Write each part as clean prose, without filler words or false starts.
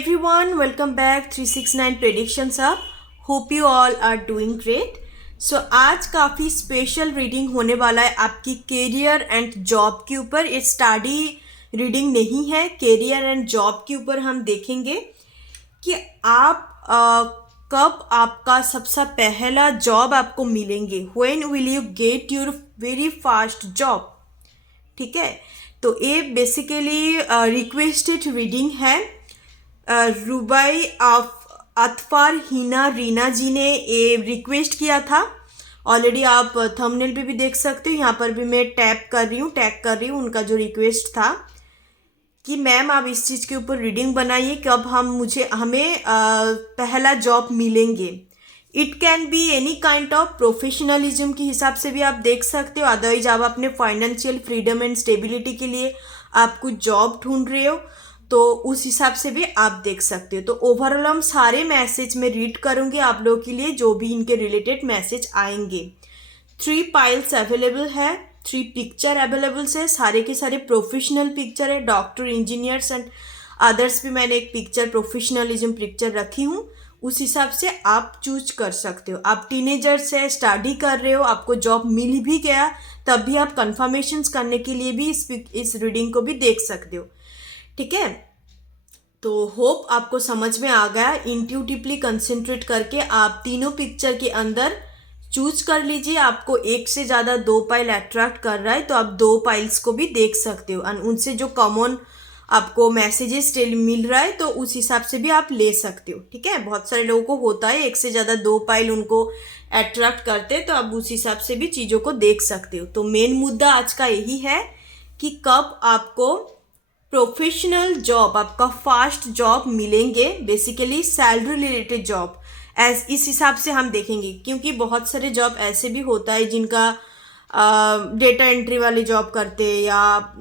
everyone, welcome back 369 Predictions Up. Hope you all are doing great. So आज काफ़ी special reading होने वाला है आपकी करियर एंड जॉब के ऊपर. ये स्टडी रीडिंग नहीं है, करियर एंड जॉब के ऊपर हम देखेंगे कि आप कब आपका सबसे पहला जॉब आपको मिलेंगे. When will you get your very fast job. ठीक है, तो ये बेसिकली रिक्वेस्टेड रीडिंग है. रुबाई अतफार हिना रीना जी ने ये रिक्वेस्ट किया था. ऑलरेडी आप थंबनेल पे भी देख सकते हो, यहाँ पर भी मैं टैग कर रही हूँ उनका जो रिक्वेस्ट था कि मैम आप इस चीज़ के ऊपर रीडिंग बनाइए कब हमें पहला जॉब मिलेंगे. It can be any kind of professionalism के हिसाब से भी आप देख सकते हो. अदरवाइज आप अपने फाइनेंशियल फ्रीडम एंड स्टेबिलिटी के लिए आप कुछ जॉब ढूंढ रहे हो तो उस हिसाब से भी आप देख सकते हो. तो ओवरऑल हम सारे मैसेज में रीड करूँगी आप लोगों के लिए जो भी इनके रिलेटेड मैसेज आएंगे. 3 पाइल्स अवेलेबल है, 3 पिक्चर अवेलेबल है. सारे के सारे प्रोफेशनल पिक्चर है. डॉक्टर, इंजीनियर्स एंड अदर्स भी मैंने एक पिक्चर प्रोफेशनलिज्म पिक्चर रखी हूँ. उस हिसाब से आप चूज कर सकते हो. आप टीनेजर्स है, स्टडी कर रहे हो, आपको जॉब मिल भी गया तब भी आप कंफर्मेशंस करने के लिए भी इस रीडिंग को भी देख सकते हो. ठीक है, तो होप आपको समझ में आ गया. इंट्यूटिवली कंसंट्रेट करके आप तीनों पिक्चर के अंदर चूज कर लीजिए. आपको एक से ज़्यादा 2 पाइल अट्रैक्ट कर रहा है तो आप 2 पाइल्स को भी देख सकते हो. और उनसे जो कॉमन आपको मैसेजेस मिल रहा है तो उस हिसाब से भी आप ले सकते हो. ठीक है, बहुत सारे लोगों को होता है एक से ज़्यादा 2 पाइल उनको अट्रैक्ट करते हैं तो आप उस हिसाब से भी चीज़ों को देख सकते हो. तो मेन मुद्दा आज का यही है कि कब आपको प्रोफेशनल जॉब, आपका फास्ट जॉब मिलेंगे. बेसिकली सैलरी रिलेटेड जॉब इस हिसाब से हम देखेंगे क्योंकि बहुत सारे जॉब ऐसे भी होता है जिनका डेटा एंट्री वाली जॉब करते हैं या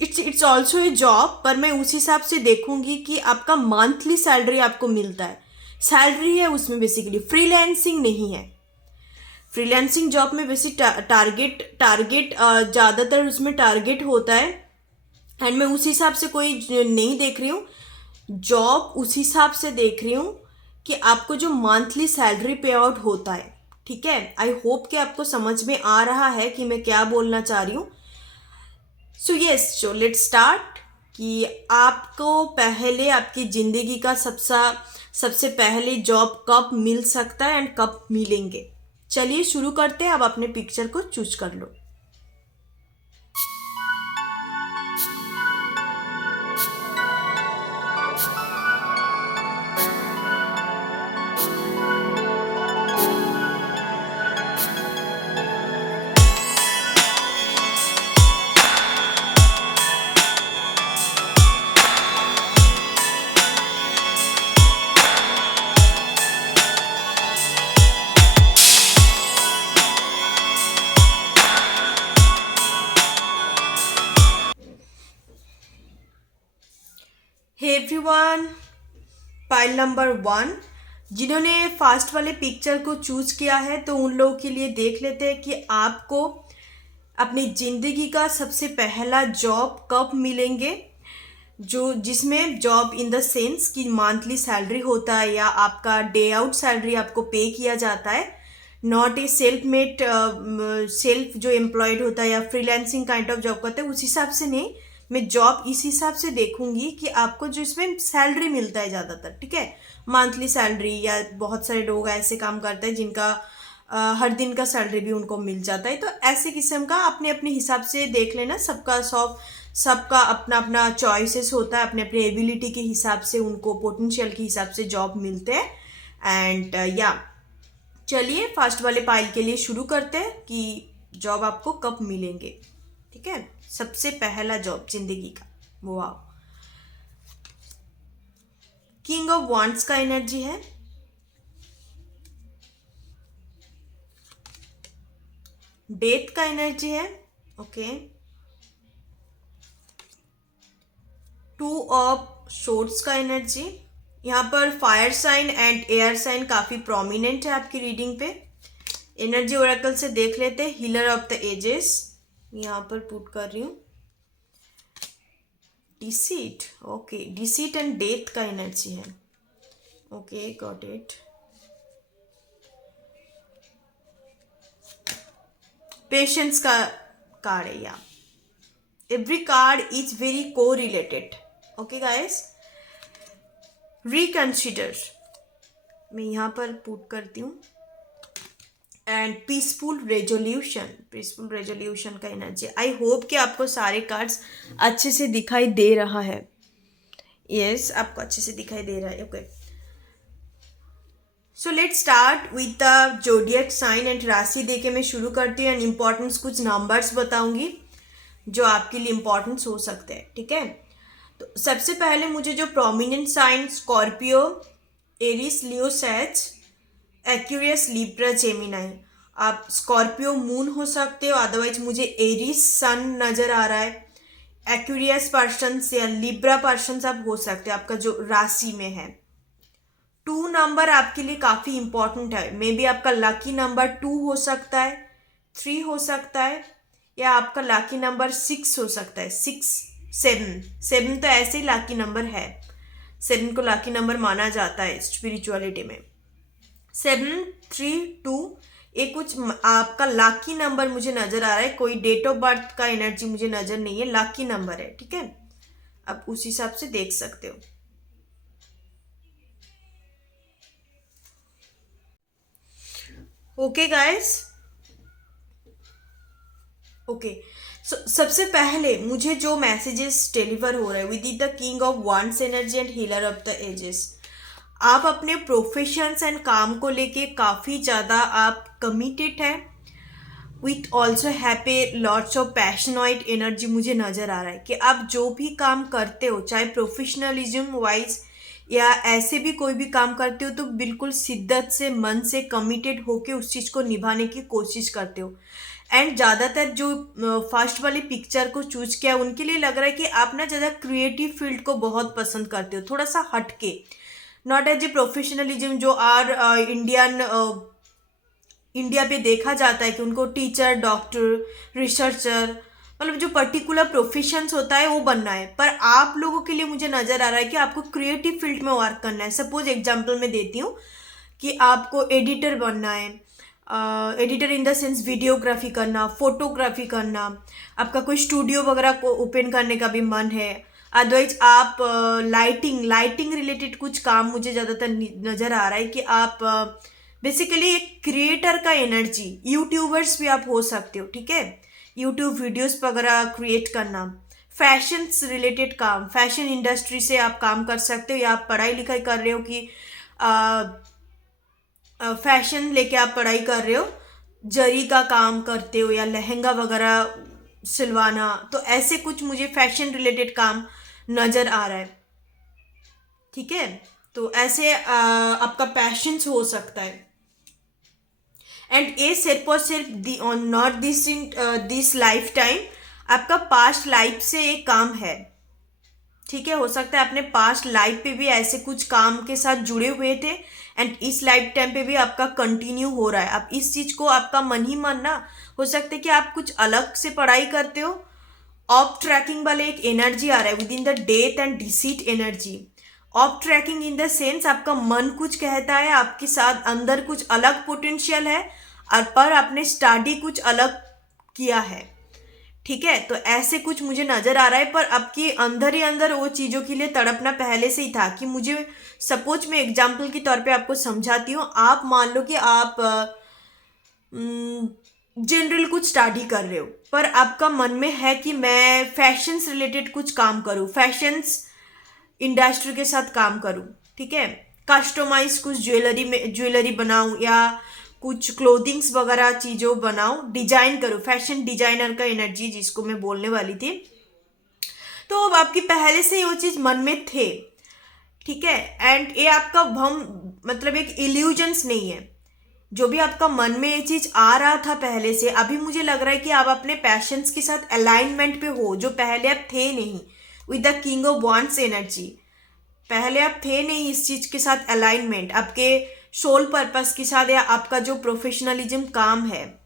इट्स ऑल्सो ए जॉब. पर मैं उस हिसाब से देखूंगी कि आपका मंथली सैलरी आपको मिलता है. सैलरी है उसमें, बेसिकली फ्रीलांसिंग नहीं है. फ्रीलांसिंग जॉब में बेसिक टारगेट ज़्यादातर उसमें टारगेट होता है एंड मैं उस हिसाब से कोई नहीं देख रही हूँ जॉब. उस हिसाब से देख रही हूँ कि आपको जो मंथली सैलरी पे आउट होता है. ठीक है, आई होप कि आपको समझ में आ रहा है कि मैं क्या बोलना चाह रही हूँ. सो लेट्स स्टार्ट कि आपको पहले आपकी ज़िंदगी का सबसे पहले जॉब कब मिल सकता है एंड कब मिलेंगे. चलिए शुरू करते हैं. अब अपने पिक्चर को चूज कर लो. हे एवरीवन, पाइल नंबर 1 जिन्होंने फास्ट वाले पिक्चर को चूज किया है तो उन लोगों के लिए देख लेते हैं कि आपको अपनी ज़िंदगी का सबसे पहला जॉब कब मिलेंगे. जिसमें जॉब इन द सेंस कि मंथली सैलरी होता है या आपका डे आउट सैलरी आपको पे किया जाता है. नॉट ए सेल्फ जो एम्प्लॉयड होता है या फ्रीलांसिंग काइंड ऑफ जॉब करते हैं उस हिसाब से नहीं. मैं जॉब इस हिसाब से देखूंगी कि आपको जो इसमें सैलरी मिलता है ज़्यादातर. ठीक है, मंथली सैलरी या बहुत सारे लोग ऐसे काम करते हैं जिनका हर दिन का सैलरी भी उनको मिल जाता है. तो ऐसे किस्म का अपने अपने हिसाब से देख लेना. सबका अपना अपना चॉइसेस होता है. अपने अपने एबिलिटी के हिसाब से उनको पोटेंशियल के हिसाब से जॉब मिलते हैं. एंड चलिए फर्स्ट वाले पाइल के लिए शुरू करते हैं कि जॉब आपको कब मिलेंगे. ठीक है, सबसे पहला जॉब जिंदगी का. वाह, किंग ऑफ वांड्स का एनर्जी है. डेथ का एनर्जी है. ओके, 2 ऑफ सोर्ड्स का एनर्जी. यहाँ पर fire sign and air sign काफ़ी प्रोमिनेंट है आपकी रीडिंग पे. एनर्जी ओरेकल से देख लेते हैं. हीलर ऑफ द एजेस यहाँ पर पुट कर रही हूँ. Deceit, okay, deceit and death का एनर्जी है। Okay, got it. पेशेंस का कार्ड है या एवरी कार्ड इज वेरी को रिलेटेड। ओके गाइस, रिकंसिडर मैं यहाँ पर पुट करती हूँ, एंड पीसफुल रेजोल्यूशन का एनर्जी। आई होप कि आपको सारे कार्ड्स अच्छे से दिखाई दे रहा है। यस, आपको अच्छे से दिखाई दे रहा है। Okay, so let's start with the zodiac sign and राशि देके मैं शुरू करती हूँ, एंड इम्पॉर्टेंस कुछ नंबर्स बताऊंगी जो आपके लिए इम्पॉर्टेंस हो सकते हैं। ठीक है, तो सबसे पहले मुझे जो प्रोमिनेंट साइन स्कॉर्पियो, एरिस, लियो, सैज, एक्यूरियस, लिब्रा, जेमिनाई। आप स्कॉर्पियो मून हो सकते हो, अदरवाइज मुझे एरिस सन नजर आ रहा है। एक्यूरियस पर्सन या लिब्रा पर्सन आप हो सकते हैं, आपका जो राशि में है। 2 नंबर आपके लिए काफ़ी इंपॉर्टेंट है। मे बी आपका लकी नंबर 2 हो सकता है, 3 हो सकता है, या आपका लकी नंबर 6 हो सकता है। 6, 7 तो ऐसे ही लकी नंबर है। 7 को लकी नंबर माना जाता है स्पिरिचुअलिटी में। 7, 3, 2 ये कुछ आपका लाकी नंबर मुझे नजर आ रहा है। कोई डेट ऑफ बर्थ का एनर्जी मुझे नजर नहीं है, लाकी नंबर है। ठीक है, आप उस हिसाब से देख सकते हो। ओके गाइस, ओके, सो सबसे पहले मुझे जो मैसेजेस डिलीवर हो रहे हैं with the king of wands energy and healer of the ages, आप अपने प्रोफेशंस एंड काम को लेके काफ़ी ज़्यादा आप कमिटेड है, with also happy lots of passionate energy मुझे नज़र आ रहा है कि आप जो भी काम करते हो, चाहे प्रोफेशनलिज्म वाइज या ऐसे भी कोई भी काम करते हो, तो बिल्कुल शिद्दत से, मन से कमिटेड होके उस चीज़ को निभाने की कोशिश करते हो। एंड ज़्यादातर जो फर्स्ट वाली पिक्चर को चूज किया उनके लिए लग रहा है कि आप ना ज़्यादा क्रिएटिव फील्ड को बहुत पसंद करते हो, थोड़ा सा हटके, नॉट एज ए प्रोफेशनलिज्म जो इंडिया पे देखा जाता है कि उनको टीचर, डॉक्टर, रिसर्चर, मतलब जो पर्टिकुलर प्रोफेशंस होता है वो बनना है। पर आप लोगों के लिए मुझे नज़र आ रहा है कि आपको क्रिएटिव फील्ड में वर्क करना है। सपोज एग्जांपल मैं देती हूँ कि आपको एडिटर बनना है, editor in the sense videography करना, फोटोग्राफी करना, आपका कोई स्टूडियो वगैरह को ओपन करने का भी मन है। अदरवाइज आप लाइटिंग रिलेटेड कुछ काम मुझे ज़्यादातर नज़र आ रहा है कि आप बेसिकली एक क्रिएटर का एनर्जी, यूट्यूबर्स भी आप हो सकते हो। ठीक है, यूट्यूब वीडियोस वगैरह क्रिएट करना, फैशन रिलेटेड काम, फैशन इंडस्ट्री से आप काम कर सकते हो, या आप पढ़ाई लिखाई कर रहे हो कि फैशन लेके आप पढ़ाई कर रहे हो, जरी का काम करते हो या लहंगा वगैरह सिलवाना, तो ऐसे कुछ मुझे फैशन रिलेटेड काम नज़र आ रहा है। ठीक है, तो ऐसे आपका पैशंस हो सकता है। एंड ये सिर्फ और सिर्फ not this in this life time, आपका पास्ट लाइफ से एक काम है। ठीक है, हो सकता है अपने पास्ट लाइफ पे भी ऐसे कुछ काम के साथ जुड़े हुए थे, एंड इस लाइफ टाइम पे भी आपका कंटिन्यू हो रहा है। अब इस चीज़ को आपका मन ही मानना, हो सकता है कि आप कुछ अलग से पढ़ाई करते हो। ऑफ ट्रैकिंग वाले एक एनर्जी आ रहा है with in the death and deceit energy. Off tracking in the sense आपका मन कुछ कहता है, आपके साथ अंदर कुछ अलग पोटेंशियल है, और पर आपने स्टडी कुछ अलग किया है। ठीक है, तो ऐसे कुछ मुझे नज़र आ रहा है, पर आपके अंदर ही अंदर वो चीज़ों के लिए तड़पना पहले से ही था। कि मुझे सपोज मैं एग्जाम्पल के तौर पे आपको समझाती हूँ, आप मान लो कि आप जनरल कुछ स्टडी कर रहे हो, पर आपका मन में है कि मैं फैशन से रिलेटेड कुछ काम करूँ, फैशंस इंडस्ट्री के साथ काम करूँ। ठीक है, कस्टमाइज कुछ ज्वेलरी बनाऊँ, या कुछ क्लोथिंग्स वगैरह चीज़ों बनाओ, डिजाइन करो, फैशन डिजाइनर का एनर्जी जिसको मैं बोलने वाली थी। तो अब आपकी पहले से ही वो चीज़ मन में थे। ठीक है, एंड ये आपका भ्रम, मतलब एक इल्यूजन्स नहीं है। जो भी आपका मन में ये चीज़ आ रहा था पहले से, अभी मुझे लग रहा है कि आप अपने पैशंस के साथ अलाइनमेंट पे हो, जो पहले आप थे नहीं। With the king of wands energy, पहले आप थे नहीं इस चीज़ के साथ अलाइनमेंट, आपके सोल पर्पस के साथ, या आपका जो प्रोफेशनलिज्म काम है,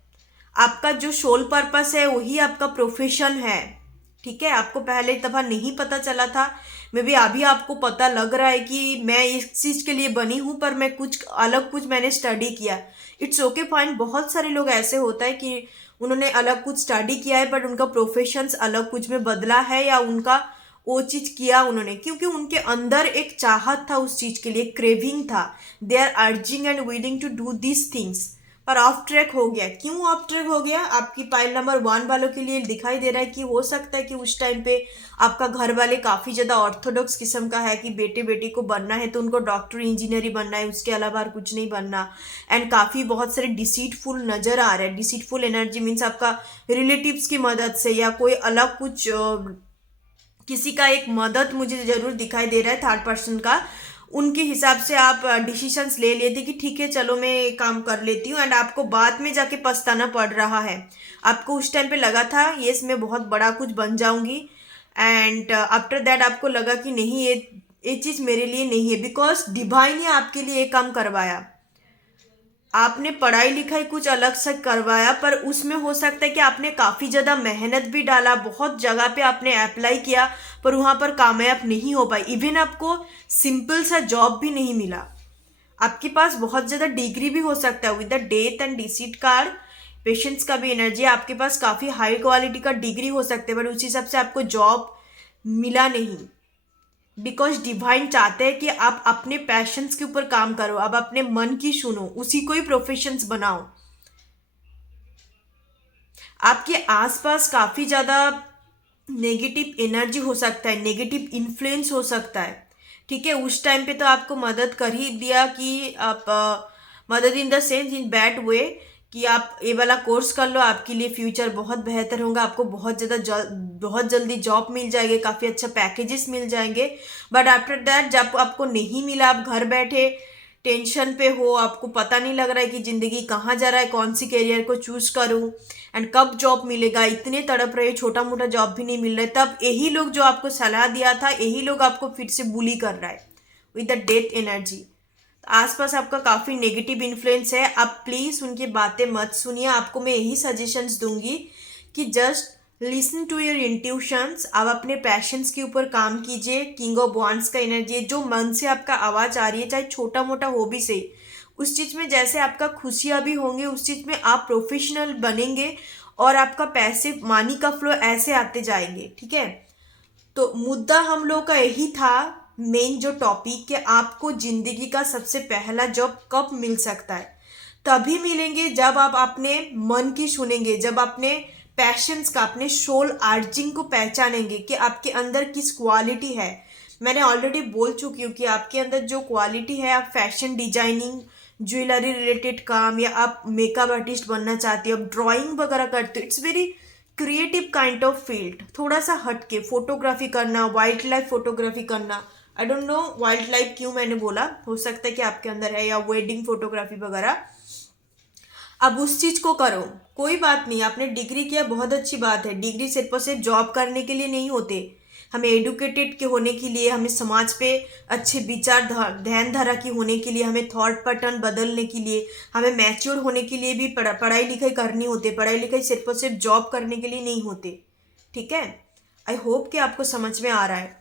आपका जो सोल पर्पस है वही आपका प्रोफेशन है। ठीक है, आपको पहले दफ़ा नहीं पता चला था, मे बी अभी आपको पता लग रहा है कि मैं इस चीज़ के लिए बनी हूँ, पर मैं कुछ अलग कुछ मैंने स्टडी किया। It's okay fine. बहुत सारे लोग ऐसे होता है कि उन्होंने अलग कुछ स्टडी किया है बट उनका प्रोफेशंस अलग कुछ में बदला है, या उनका वो चीज़ किया उन्होंने क्योंकि उनके अंदर एक चाहत था, उस चीज़ के लिए क्रेविंग था। They are urging and willing to do this things, पर ऑफ ट्रैक हो गया। क्यों ऑफ ट्रैक हो गया? आपकी पाइल नंबर 1 वालों के लिए दिखाई दे रहा है कि हो सकता है कि उस टाइम पे आपका घर वाले काफ़ी ज़्यादा ऑर्थोडॉक्स किस्म का है कि बेटे बेटी को बनना है तो उनको डॉक्टर इंजीनियर ही बनना है, उसके अलावा और कुछ नहीं बनना। एंड काफ़ी बहुत सारे डिसीटफुल नज़र आ रहे हैं। डिसीटफुल एनर्जी मीन्स आपका रिलेटिव्स की मदद से या कोई अलग कुछ किसी का एक मदद मुझे ज़रूर दिखाई दे रहा है, थर्ड पर्सन का। उनके हिसाब से आप डिसीशंस ले लिए थे कि ठीक है चलो मैं ये काम कर लेती हूँ, एंड आपको बाद में जाके पछताना पड़ रहा है। आपको उस टाइम पे लगा था यस मैं बहुत बड़ा कुछ बन जाऊंगी, एंड आफ्टर दैट आपको लगा कि नहीं ये चीज़ मेरे लिए नहीं है, बिकॉज डिवाइन ने आपके लिए ये काम करवाया। आपने पढ़ाई लिखाई कुछ अलग से करवाया, पर उसमें हो सकता है कि आपने काफ़ी ज़्यादा मेहनत भी डाला, बहुत जगह पे आपने अप्लाई किया, पर वहाँ पर कामयाब नहीं हो पाई। इवन आपको सिंपल सा जॉब भी नहीं मिला। आपके पास बहुत ज़्यादा डिग्री भी हो सकता है। With the death and deceit card, patience का भी एनर्जी, आपके पास काफ़ी हाई क्वालिटी का डिग्री हो सकते हैं, बट उस हिसाब से आपको जॉब मिला नहीं। बिकॉज डिवाइन चाहते हैं कि आप अपने पैशंस के ऊपर काम करो, आप अपने मन की सुनो, उसी को ही प्रोफेशंस बनाओ। आपके आसपास काफ़ी ज़्यादा नेगेटिव एनर्जी हो सकता है, नेगेटिव इन्फ्लुएंस हो सकता है। ठीक है, उस टाइम पे तो आपको मदद कर ही दिया कि आप मदद इन the sense in bad way कि आप ये वाला कोर्स कर लो, आपके लिए फ्यूचर बहुत बेहतर होगा, आपको बहुत जल्दी जॉब मिल जाएगी, काफ़ी अच्छा पैकेजेस मिल जाएंगे। बट आफ्टर दैट जब आपको नहीं मिला, आप घर बैठे टेंशन पे हो, आपको पता नहीं लग रहा है कि ज़िंदगी कहाँ जा रहा है, कौन सी करियर को चूज़ करूँ एंड कब जॉब मिलेगा, इतने तड़प रहे, छोटा मोटा जॉब भी नहीं मिल रहा है, तब यही लोग जो आपको सलाह दिया था, यही लोग आपको फिर से बुली कर रहा है विद द डेथ एनर्जी। आसपास आपका काफ़ी नेगेटिव इन्फ्लुएंस है, आप प्लीज़ उनकी बातें मत सुनिए। आपको मैं यही सजेशंस दूंगी कि just listen to your intuitions, आप अपने पैशंस के ऊपर काम कीजिए। किंग ऑफ वॉन्ड्स का एनर्जी है, जो मन से आपका आवाज़ आ रही है, चाहे छोटा मोटा हो भी से, उस चीज़ में जैसे आपका खुशियाँ भी होंगे, उस चीज़ में आप प्रोफेशनल बनेंगे और आपका पैसे मनी का फ्लो ऐसे आते जाएंगे। ठीक है, तो मुद्दा हम लोग का यही था, मेन जो टॉपिक कि आपको जिंदगी का सबसे पहला जॉब कब मिल सकता है। तभी मिलेंगे जब आप अपने मन की सुनेंगे, जब अपने पैशंस का, अपने सोल आर्जिंग को पहचानेंगे कि आपके अंदर किस क्वालिटी है। मैंने ऑलरेडी बोल चुकी हूँ कि आपके अंदर जो क्वालिटी है, आप फैशन डिजाइनिंग, ज्वेलरी रिलेटेड काम, या आप मेकअप आर्टिस्ट बनना चाहते हो, आप ड्राइंग वगैरह करते हो, it's very creative kind of field. थोड़ा सा हटके फोटोग्राफी करना, वाइल्ड लाइफ फोटोग्राफी करना, I don't know wild life क्यों मैंने बोला, हो सकता है कि आपके अंदर है, या वेडिंग फोटोग्राफी वगैरह। अब उस चीज़ को करो, कोई बात नहीं, आपने डिग्री किया बहुत अच्छी बात है। डिग्री सिर्फ और सिर्फ जॉब करने के लिए नहीं होते, हमें एडुकेटेड के होने के लिए, हमें समाज पे अच्छे विचार ध्यान धारा की होने के लिए, हमें थॉट पैटर्न बदलने के लिए, हमें मैच्योर होने के लिए भी पढ़ाई लिखाई करनी होती है। पढ़ाई लिखाई सिर्फ और सिर्फ जॉब करने के लिए नहीं होते। ठीक है, आई होप कि आपको समझ में आ रहा है।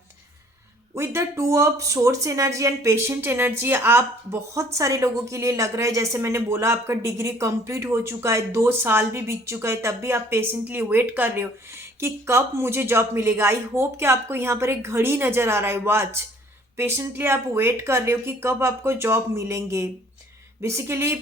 With the two of source energy and patient energy, आप बहुत सारे लोगों के लिए लग रहा है, जैसे मैंने बोला आपका डिग्री कंप्लीट हो चुका है, 2 साल भी बीत चुका है, तब भी आप पेशेंटली वेट कर रहे हो कि कब मुझे जॉब मिलेगा। आई होप कि आपको यहाँ पर एक घड़ी नज़र आ रहा है, वॉच। पेशेंटली आप वेट कर रहे हो कि कब आपको जॉब मिलेंगे। Basically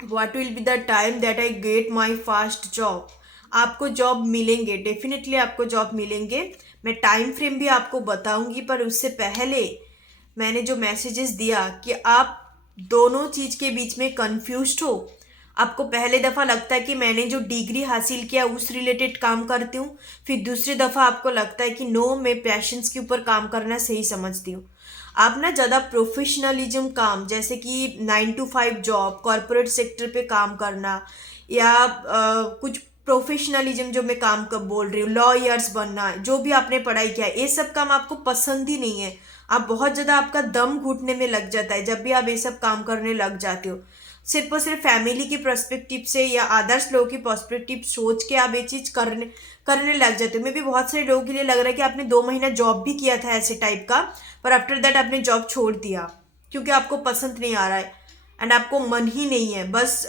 what will be the time that I get my first job. आपको जॉब मिलेंगे, डेफिनेटली आपको जॉब मिलेंगे। मैं टाइम फ्रेम भी आपको बताऊंगी, पर उससे पहले मैंने जो मैसेजेस दिया कि आप दोनों चीज़ के बीच में कंफ्यूज्ड हो। आपको पहले दफ़ा लगता है कि मैंने जो डिग्री हासिल किया उस रिलेटेड काम करती हूँ, फिर दूसरी दफ़ा आपको लगता है कि नो, मैं पैशंस के ऊपर काम करना सही समझती हूँ। आप ना ज़्यादा प्रोफेशनलिज्म काम, जैसे कि 9 to 5 जॉब, कॉरपोरेट सेक्टर पे काम करना, या कुछ प्रोफेशनलिज्म जो मैं काम कर बोल रही हूँ, लॉयर्स बनना, जो भी आपने पढ़ाई किया है, ये सब काम आपको पसंद ही नहीं है। आप बहुत ज़्यादा, आपका दम घुटने में लग जाता है जब भी आप ये सब काम करने लग जाते हो। सिर्फ और सिर्फ फैमिली की पर्सपेक्टिव से या अदर्स लोगों की पर्सपेक्टिव सोच के आप ये चीज़ करने करने लग जाते हो। मे भी बहुत सारे लोगों के लिए लग रहा है कि आपने 2 महीना जॉब भी किया था ऐसे टाइप का, पर आफ्टर दैट आपने जॉब छोड़ दिया क्योंकि आपको पसंद नहीं आ रहा है एंड आपको मन ही नहीं है, बस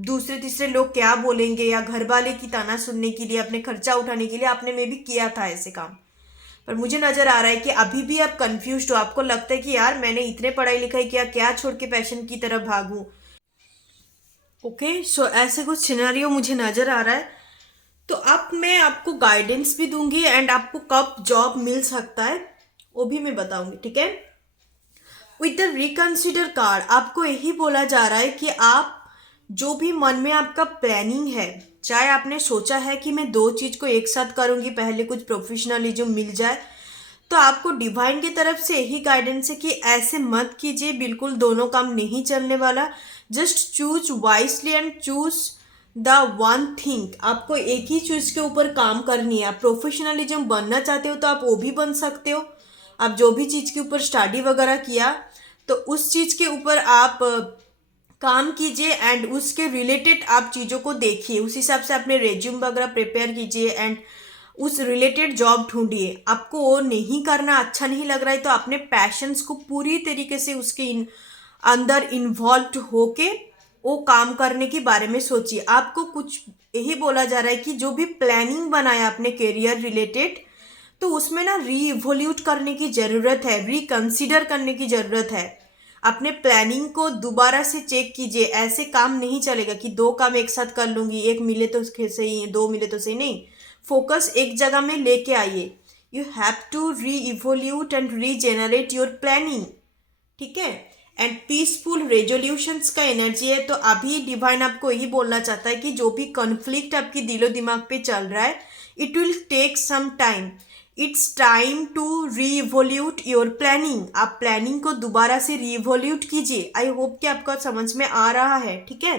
दूसरे तीसरे लोग क्या बोलेंगे या घर वाले की ताना सुनने के लिए, अपने खर्चा उठाने के लिए आपने मे भी किया था ऐसे काम। पर मुझे नज़र आ रहा है कि अभी भी आप कंफ्यूज्ड हो, आपको लगता है कि यार मैंने इतने पढ़ाई लिखाई किया, क्या छोड़ के पैशन की तरफ भागूं। ओके, सो ऐसे कुछ सिनेरियो मुझे नज़र आ रहा है। तो अब मैं आपको गाइडेंस भी दूंगी एंड आपको कब जॉब मिल सकता है वो भी मैं बताऊंगी, ठीक है। विद द रिकंसिडर कार्ड आपको यही बोला जा रहा है कि आप जो भी मन में आपका प्लानिंग है, चाहे आपने सोचा है कि मैं 2 चीज़ को एक साथ करूंगी, पहले कुछ प्रोफेशनलिज्म मिल जाए, तो आपको डिवाइन की तरफ से यही गाइडेंस है कि ऐसे मत कीजिए, बिल्कुल दोनों काम नहीं चलने वाला। Just choose wisely and choose the one thing. आपको एक ही चीज़ के ऊपर काम करनी है। आप प्रोफेशनलिज्म बनना चाहते हो तो आप वो भी बन सकते हो। आप जो भी चीज़ के ऊपर स्टडी वगैरह किया तो उस चीज़ के ऊपर आप काम कीजिए एंड उसके रिलेटेड आप चीज़ों को देखिए, उस हिसाब से अपने रेज्यूम वगैरह प्रिपेयर कीजिए एंड उस रिलेटेड जॉब ढूंढिए। आपको वो नहीं करना अच्छा नहीं लग रहा है तो अपने पैशंस को पूरी तरीके से उसके अंदर इन्वॉल्व होके वो काम करने के बारे में सोचिए। आपको कुछ यही बोला जा रहा है कि जो भी प्लानिंग बनाया अपने करियर रिलेटेड, तो उसमें ना रीइवोल्यूट करने की ज़रूरत है, रिकंसिडर करने की ज़रूरत है। अपने प्लानिंग को दोबारा से चेक कीजिए। ऐसे काम नहीं चलेगा कि 2 काम एक साथ कर लूँगी, एक मिले तो सही, 2 मिले तो सही, नहीं। फोकस एक जगह में लेके आइए। You have to reevolute and regenerate your planning, ठीक है। एंड पीसफुल रेजोल्यूशंस का एनर्जी है, तो अभी डिवाइन आपको यही बोलना चाहता है कि जो भी कॉन्फ्लिक्ट आपकी दिलो दिमाग पे चल रहा है, it will take some time. It's time to reevolute your planning. आप प्लानिंग को दोबारा से रीइवोल्यूट कीजिए। आई होप कि आपको समझ में आ रहा है, ठीक है।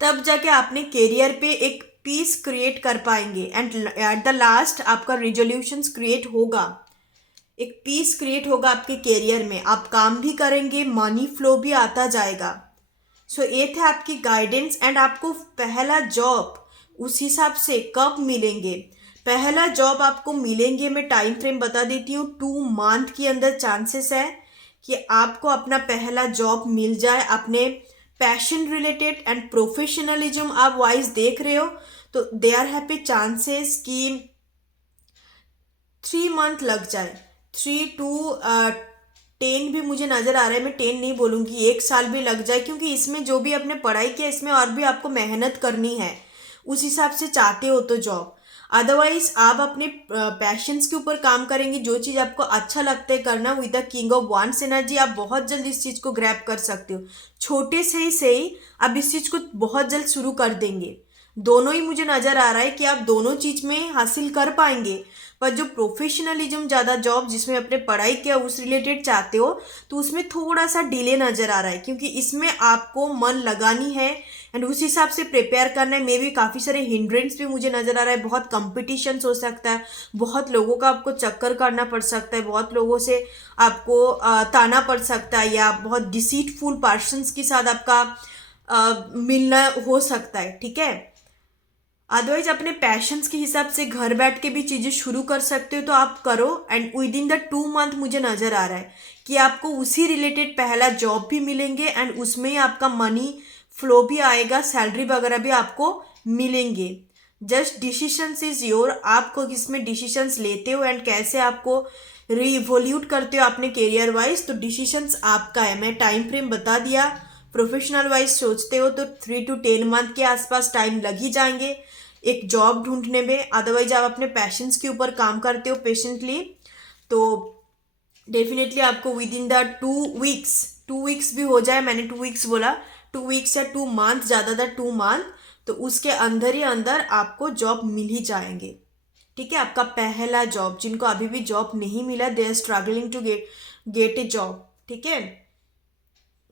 तब जाके आपने करियर पे एक पीस क्रिएट कर पाएंगे एंड एट द लास्ट आपका रिजोल्यूशंस क्रिएट होगा, एक पीस क्रिएट होगा आपके करियर में। आप काम भी करेंगे, मनी फ्लो भी आता जाएगा। सो ये थे आपकी गाइडेंस एंड आपको पहला जॉब उस हिसाब से कब मिलेंगे। पहला जॉब आपको मिलेंगे, मैं टाइम फ्रेम बता देती हूँ, 2 मंथ के अंदर चांसेस है कि आपको अपना पहला जॉब मिल जाए। अपने पैशन रिलेटेड एंड प्रोफेशनलिज्म आप वाइज देख रहे हो तो देयर हैव पे चांसेस कि 3 मंथ लग जाए। 3 to 10 भी मुझे नज़र आ रहा है, मैं 10 नहीं बोलूँगी, 1 साल भी लग जाए, क्योंकि इसमें जो भी आपने पढ़ाई किया इसमें और भी आपको मेहनत करनी है, उस हिसाब से चाहते हो तो जॉब। अदरवाइज आप अपने पैशंस के ऊपर काम करेंगे, जो चीज़ आपको अच्छा लगता है करना, with the king of wands energy आप बहुत जल्द इस चीज़ को ग्रैब कर सकते हो। छोटे से ही आप इस चीज़ को बहुत जल्द शुरू कर देंगे। दोनों ही मुझे नज़र आ रहा है कि आप दोनों चीज़ में हासिल कर पाएंगे। पर जो प्रोफेशनलिज्म ज़्यादा जॉब जिसमें अपने पढ़ाई किया उस रिलेटेड चाहते हो तो उसमें थोड़ा सा डिले नज़र आ रहा है, क्योंकि इसमें आपको मन लगानी है एंड उस हिसाब से प्रिपेयर करना है। मे भी काफ़ी सारे हिंड्रेंस भी मुझे नज़र आ रहा है, बहुत कंपटीशन हो सकता है, बहुत लोगों का आपको चक्कर करना पड़ सकता है, बहुत लोगों से आपको ताना पड़ सकता है, या बहुत डिसीटफुल पर्सन्स के साथ आपका मिलना हो सकता है, ठीक है। अदरवाइज अपने पैशंस के हिसाब से घर बैठ के भी चीज़ें शुरू कर सकते हो तो आप करो। And with in the 2 month मुझे नज़र आ रहा है कि आपको उसी रिलेटेड पहला जॉब भी मिलेंगे एंड उसमें ही आपका मनी फ्लो भी आएगा, सैलरी वगैरह भी आपको मिलेंगे। जस्ट डिसीशंस इज योर, आपको किसमें डिसीशंस लेते हो एंड कैसे आपको रीइवोल्यूट करते हो अपने करियर वाइज, तो डिसीशंस आपका है। मैं टाइम फ्रेम बता दिया। प्रोफेशनल वाइज सोचते हो तो 3 to 10 मंथ के आसपास टाइम लग ही जाएंगे एक जॉब ढूंढने में। अदरवाइज आप अपने पैशंस के ऊपर काम करते हो पेशेंटली तो डेफिनेटली आपको विद इन द 2 वीक्स भी हो जाए, मैंने 2 वीक्स बोला, 2 वीक्स या 2 मंथ, ज़्यादातर 2 मंथ, तो उसके अंदर ही अंदर आपको जॉब मिल ही जाएंगे, ठीक है। आपका पहला जॉब, जिनको अभी भी जॉब नहीं मिला, they are struggling to get a job, ठीक है।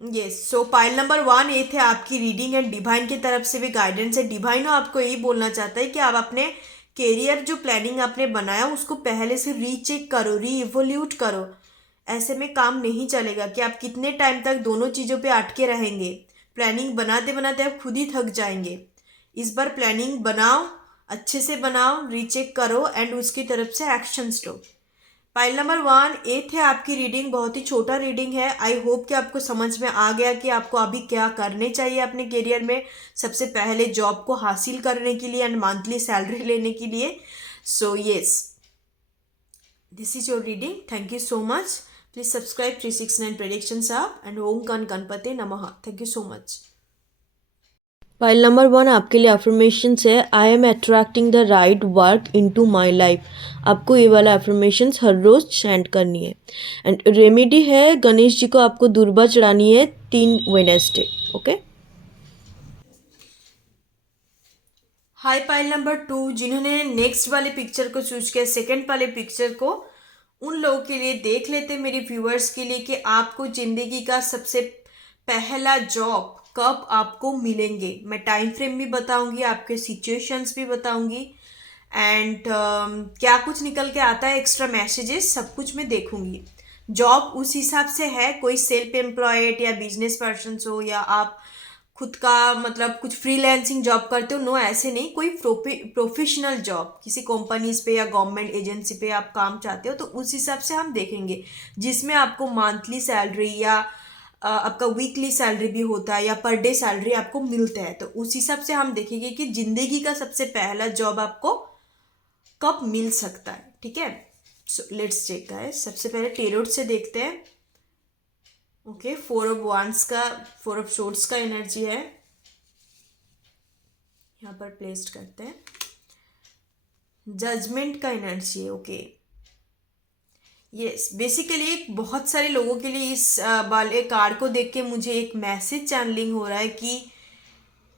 यस, सो पाइल नंबर 1 ये थे आपकी रीडिंग एंड डिवाइन की तरफ से भी गाइडेंस है। डिवाइन आपको यही बोलना चाहता है कि आप अपने करियर जो प्लानिंग आपने बनाया उसको पहले से रीचेक करो, रीइवोल्यूट करो। ऐसे में काम नहीं चलेगा कि आप कितने टाइम तक दोनों चीज़ों पे अटके रहेंगे। प्लानिंग बनाते बनाते आप खुद ही थक जाएंगे। इस बार प्लानिंग बनाओ, अच्छे से बनाओ, रीचेक करो एंड उसकी तरफ से एक्शंस लो। फाइल नंबर 1 ये थे आपकी रीडिंग, बहुत ही छोटा रीडिंग है। आई होप कि आपको समझ में आ गया कि आपको अभी क्या करने चाहिए अपने करियर में। सबसे पहले जॉब को हासिल करने के लिए एंड मंथली सैलरी लेने के लिए। So yes, this is your reading. Thank you so much. Please subscribe 369 predictions आप एंड ओम गण गणपते नमः। Thank you so much. File number 1 आपके लिए अफर्मेशन है, I am attracting the right work into my life. आपको ये वाला अफर्मेशन हर रोज चैंट करनी है। एंड रेमेडी है, गणेश जी को आपको दुर्बा चढ़ानी है 3 Wednesday. Okay. High file number 2, जिन्होंने नेक्स्ट वाले पिक्चर को चूज किया, सेकेंड वाले पिक्चर को, उन लोगों के लिए देख लेते मेरे व्यूअर्स के लिए कि आपको जिंदगी का सबसे पहला जॉब कब आपको मिलेंगे। मैं टाइम फ्रेम भी बताऊंगी, आपके सिचुएशंस भी बताऊंगी एंड क्या कुछ निकल के आता है, एक्स्ट्रा मैसेजेस, सब कुछ मैं देखूंगी। जॉब उस हिसाब से है, कोई सेल्फ एम्प्लॉयड या बिजनेस पर्सन हो या आप खुद का मतलब कुछ फ्रीलांसिंग जॉब करते हो, नो ऐसे नहीं, कोई प्रोफेशनल जॉब किसी कंपनीज पे या गवर्नमेंट एजेंसी पे आप काम चाहते हो तो उस हिसाब से हम देखेंगे, जिसमें आपको मंथली सैलरी या आपका वीकली सैलरी भी होता है या पर डे सैलरी आपको मिलता है। तो उस हिसाब से हम देखेंगे कि जिंदगी का सबसे पहला जॉब आपको कब मिल सकता है। ठीक है, सो लेट्स चेक गाइस। सबसे पहले टेरोट से देखते हैं। ओके, 4 ऑफ वांड्स का, 4 ऑफ सोर्ड्स का एनर्जी है, यहाँ पर प्लेस्ड करते हैं। जजमेंट का एनर्जी है। ओके, यस, बेसिकली बहुत सारे लोगों के लिए इस वाले कार्ड को देख के मुझे एक मैसेज चैनलिंग हो रहा है कि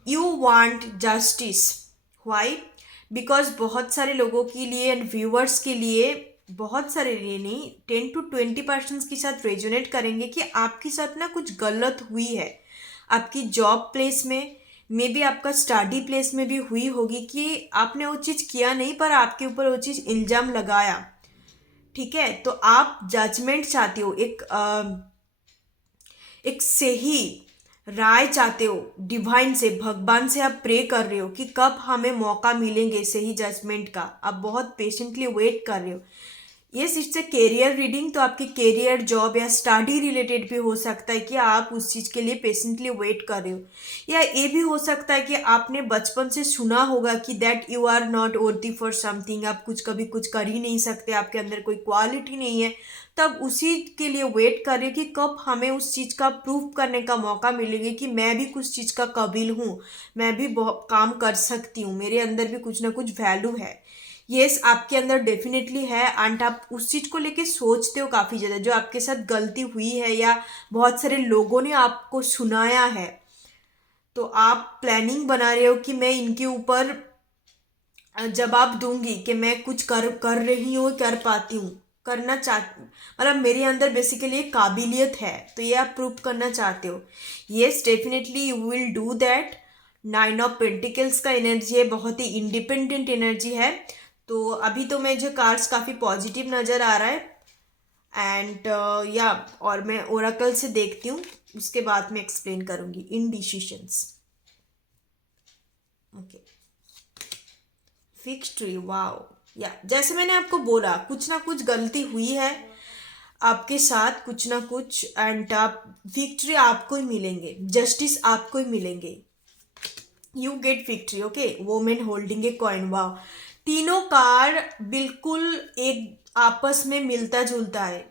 you want justice. Why? Because बहुत सारे लोगों के लिए एंड व्यूअर्स के लिए, बहुत सारे लिए नहीं, 10 to 20% के साथ रेजोनेट करेंगे कि आपके साथ ना कुछ गलत हुई है। आपकी जॉब प्लेस में, मे बी आपका स्टडी प्लेस में भी हुई होगी कि आपने वो चीज़ किया नहीं पर आपके ऊपर वो चीज़ इल्ज़ाम लगाया। ठीक है, तो आप जजमेंट चाहते हो, एक सही राय चाहते हो डिवाइन से, भगवान से आप प्रे कर रहे हो कि कब हमें मौका मिलेंगे सही जजमेंट का। आप बहुत पेशेंटली वेट कर रहे हो। Yes, it's a career reading, तो आपके कैरियर, जॉब या स्टडी रिलेटेड भी हो सकता है कि आप उस चीज़ के लिए पेशेंटली वेट कर रहे हो। या ये भी हो सकता है कि आपने बचपन से सुना होगा कि that you are not worthy for something, आप कुछ कभी कुछ कर ही नहीं सकते, आपके अंदर कोई क्वालिटी नहीं है, तब उसी के लिए वेट कर रहे हो कि कब हमें उस चीज़ का प्रूफ करने का मौका मिलेगा कि मैं भी कुछ चीज़ का काबिल हूँ, मैं भी बहुत काम कर सकती हूँ, मेरे अंदर भी कुछ ना कुछ वैल्यू है। यस, आपके अंदर डेफिनेटली है एंड आप उस चीज़ को लेके सोचते हो काफ़ी ज़्यादा, जो आपके साथ गलती हुई है या बहुत सारे लोगों ने आपको सुनाया है, तो आप प्लानिंग बना रहे हो कि मैं इनके ऊपर जवाब दूंगी कि मैं कुछ कर रही हूँ, कर पाती हूँ, करना चाहती, मतलब मेरे अंदर बेसिकली एक काबिलियत है, तो ये आप प्रूव करना चाहते हो। Yes, definitely you will do that. 9 of pentacles का एनर्जी है, बहुत ही इंडिपेंडेंट एनर्जी है। तो अभी तो मुझे कार्ड्स काफ़ी पॉजिटिव नज़र आ रहा है एंड या और मैं ओरेकल से देखती हूँ, उसके बाद में एक्सप्लेन करूँगी। इनडिसिशंस। Okay, victory, wow. या जैसे मैंने आपको बोला, कुछ ना कुछ गलती हुई है आपके साथ, कुछ ना कुछ, एंड आप विक्ट्री आपको ही मिलेंगे, जस्टिस आपको ही मिलेंगे, you get victory. Okay, women holding a coin, wow. तीनों कार्ड बिल्कुल एक आपस में मिलता जुलता है।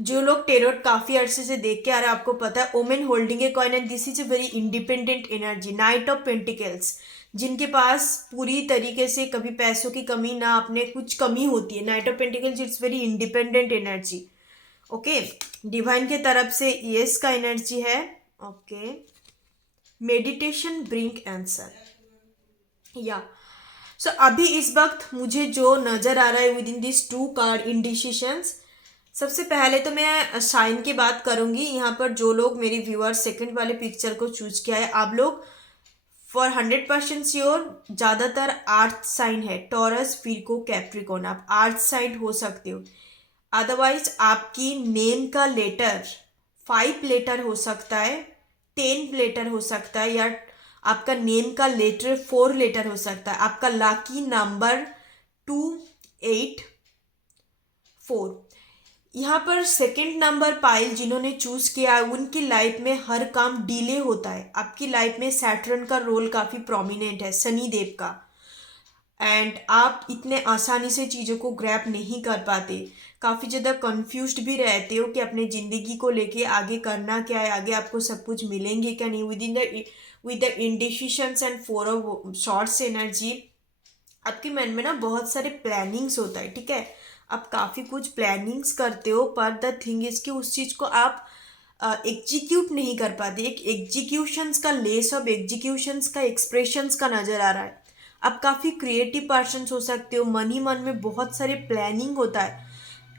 जो लोग टेरोट काफी अरसे से देख के आ रहे हैं, आपको पता है women holding a coin and this is a very independent energy. Night of pentacles, जिनके पास पूरी तरीके से कभी पैसों की कमी ना, अपने कुछ कमी होती है, night of pentacles it's very independent energy. Okay, divine के तरफ से यस का एनर्जी है। Okay, meditation bring answer. या सो अभी इस वक्त मुझे जो नज़र आ रहा है विद इन दिस 2 कार्ड इंडिसिशंस, सबसे पहले तो मैं साइन की बात करूंगी। यहाँ पर जो लोग मेरे व्यूअर्स सेकंड वाले पिक्चर को चूज किया है, आप लोग फॉर 100% श्योर ज़्यादातर अर्थ साइन है, टॉरस, विर्गो, कैप्रिकॉर्न, आप अर्थ साइन हो सकते हो। अदरवाइज आपकी नेम का लेटर 5 लेटर हो सकता है, 10 लेटर हो सकता है, या आपका नेम का लेटर 4 लेटर हो सकता है। आपका लकी नंबर 284। यहाँ पर सेकंड नंबर पाइल जिन्होंने चूज किया है, उनकी लाइफ में हर काम डिले होता है। आपकी लाइफ में सैटर्न का रोल काफी प्रोमिनेंट है, शनि देव का, एंड आप इतने आसानी से चीज़ों को ग्रैप नहीं कर पाते। काफ़ी ज़्यादा कंफ्यूज्ड भी रहते हो कि अपने ज़िंदगी को लेके आगे करना क्या है, आगे आपको सब कुछ मिलेंगे क्या नहीं। With the indecisions and 4 of swords energy, आपके मन में ना बहुत सारे प्लानिंग्स होता है, ठीक है। आप काफ़ी कुछ प्लानिंग्स करते हो, पर द थिंग इज कि उस चीज़ को आप एग्जीक्यूट नहीं कर पाते। एक एग्जीक्यूशंस का, लेस ऑफ एग्जीक्यूशंस का, एक्सप्रेशंस का नज़र आ रहा है। आप काफ़ी क्रिएटिव पर्सन हो सकते हो, मन ही मन में बहुत सारे प्लानिंग होता है।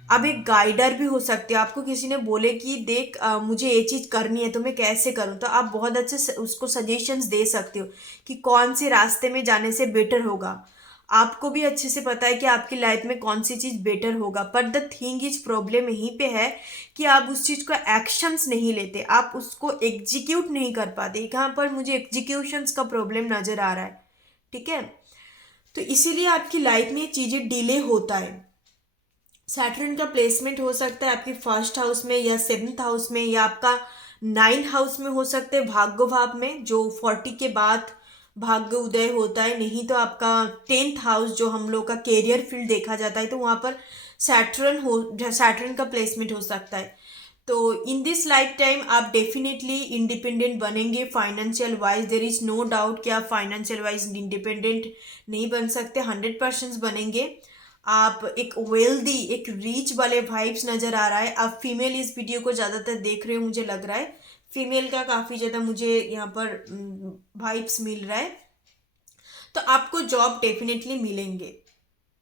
आप एक गाइडर भी हो सकते हो। आपको किसी ने बोले कि देख मुझे ये चीज़ करनी है तो मैं कैसे करूँ, तो आप बहुत अच्छे से उसको सजेशंस दे सकते हो कि कौन से रास्ते में जाने से बेटर होगा। आपको भी अच्छे से पता है कि आपकी लाइफ में कौन सी चीज़ बेटर होगा, पर द थिंग इज प्रॉब्लम यहीं पे है कि आप उस चीज़ को एक्शंस नहीं लेते, आप उसको एग्जीक्यूट नहीं कर पाते। यहाँ पर मुझे एग्जीक्यूशंस का प्रॉब्लम नज़र आ रहा है, ठीक है। तो इसीलिए आपकी लाइफ में चीज़ें डिले होता है। सैटर्न का प्लेसमेंट हो सकता है आपकी फर्स्ट हाउस में या 7th हाउस में, या आपका 9th हाउस में हो सकते हैं, भाग्य भाव में, जो 40 के बाद भाग्य उदय होता है। नहीं तो आपका 10th हाउस जो हम लोग का कैरियर फील्ड देखा जाता है, तो वहाँ पर सैटर्न का प्लेसमेंट हो सकता है। तो इन दिस लाइफ टाइम आप डेफिनेटली इंडिपेंडेंट बनेंगे financial wise. There is no doubt कि आप फाइनेंशियल वाइज इंडिपेंडेंट नहीं बन सकते, 100% बनेंगे। आप एक वेल्दी, एक रीच वाले वाइब्स नज़र आ रहा है। आप फीमेल इस वीडियो को ज़्यादातर देख रहे हो, मुझे लग रहा है फीमेल का काफ़ी ज़्यादा मुझे यहाँ पर वाइब्स मिल रहा है। तो आपको जॉब डेफिनेटली मिलेंगे,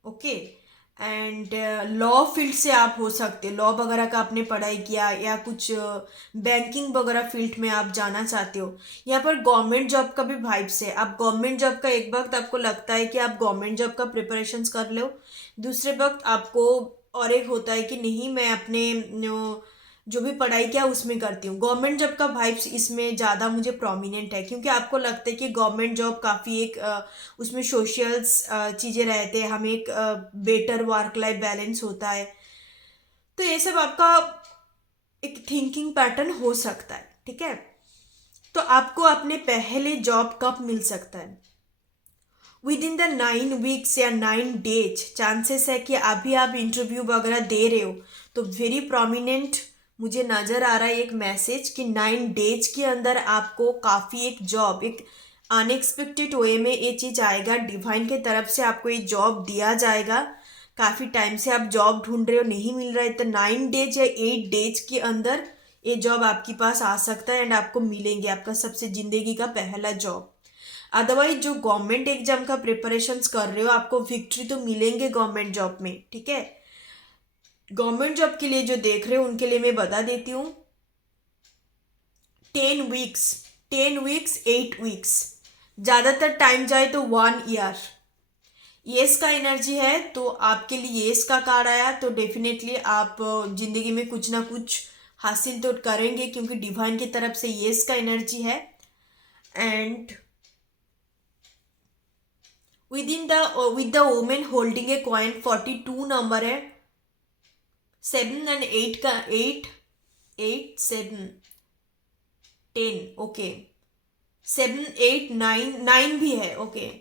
ओके। एंड लॉ फील्ड से आप हो सकते, लॉ वगैरह का आपने पढ़ाई किया, या कुछ बैंकिंग वगैरह फील्ड में आप जाना चाहते हो। यहाँ पर गवर्नमेंट जॉब का भी वाइब्स है। आप गवर्नमेंट जॉब का एक वक्त आपको लगता है कि आप गवर्नमेंट जॉब का प्रिपरेशंस कर लो, दूसरे वक्त आपको और एक होता है कि नहीं, मैं अपने जो भी पढ़ाई किया उसमें करती हूँ। गवर्नमेंट जॉब का वाइब्स इसमें ज़्यादा मुझे प्रोमिनेंट है, क्योंकि आपको लगता है कि गवर्नमेंट जॉब काफ़ी एक उसमें सोशल्स चीज़ें रहते हैं, हमें एक बेटर वर्क लाइफ बैलेंस होता है। तो ये सब आपका एक थिंकिंग पैटर्न हो सकता है, ठीक है। तो आपको अपने पहले जॉब कब मिल सकता है? विद इन द 9 वीक्स या 9 डेज चांसेस है कि अभी आप इंटरव्यू वगैरह दे रहे हो, तो वेरी प्रोमिनेंट मुझे नज़र आ रहा है एक मैसेज कि 9 डेज के अंदर आपको काफ़ी एक जॉब, एक अनएक्सपेक्टेड वे में ये चीज़ आएगा। डिवाइन के तरफ से आपको ये जॉब दिया जाएगा। काफ़ी टाइम से आप जॉब ढूंढ रहे हो, नहीं मिल रहा है, तो 9 डेज या 8 डेज के अंदर ये जॉब आपके पास आ सकता है एंड आपको मिलेंगे, आपका सबसे ज़िंदगी का पहला जॉब। अदरवाइज जो गवर्नमेंट एग्जाम का प्रिपरेशंस कर रहे हो, आपको विक्ट्री तो मिलेंगे गवर्नमेंट जॉब में, ठीक है। गवर्नमेंट जॉब के लिए जो देख रहे हो उनके लिए मैं बता देती हूँ, 10 वीक्स, 8 वीक्स, ज़्यादातर टाइम जाए तो 1 ईयर। येस का एनर्जी है, तो आपके लिए येस का कार्ड आया, तो डेफिनेटली आप जिंदगी में कुछ ना कुछ हासिल तो करेंगे, क्योंकि डिवाइन की तरफ से येस का एनर्जी है। And with the woman holding a coin, 42 number है, 7 and 8 का 8 8 7 10, ओके। 7 8 9 9 भी है, ओके।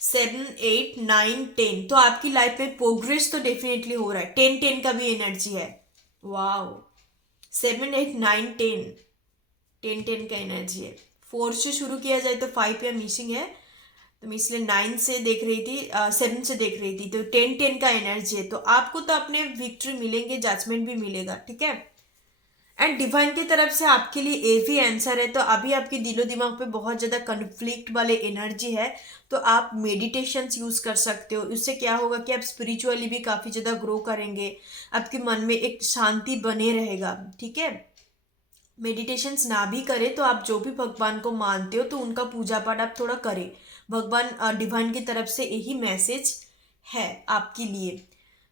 7 8 9 10, तो आपकी लाइफ में प्रोग्रेस तो डेफिनेटली हो रहा है। 10 10 का भी एनर्जी है, वाओ। 7 8 9 10, 10 10 का एनर्जी है। 4 से शुरू किया जाए तो 5 या मिसिंग है, तो मैं इसलिए 9 से देख रही थी, 7 से देख रही थी, तो 10 10 का एनर्जी है। तो आपको तो अपने विक्ट्री मिलेंगे, जजमेंट भी मिलेगा, ठीक है। एंड डिवाइन की तरफ से आपके लिए ए भी आंसर है। तो अभी आपके दिलो दिमाग पे बहुत ज़्यादा कन्फ्लिक्ट वाले एनर्जी है, तो आप मेडिटेशंस यूज़ कर सकते हो। उससे क्या होगा कि आप स्पिरिचुअली भी काफ़ी ज़्यादा ग्रो करेंगे, आपके मन में एक शांति बने रहेगा, ठीक है। मेडिटेशंस ना भी करें तो आप जो भी भगवान को मानते हो तो उनका पूजा पाठ आप थोड़ा करें। भगवान डिवाइन की तरफ से यही मैसेज है आपके लिए।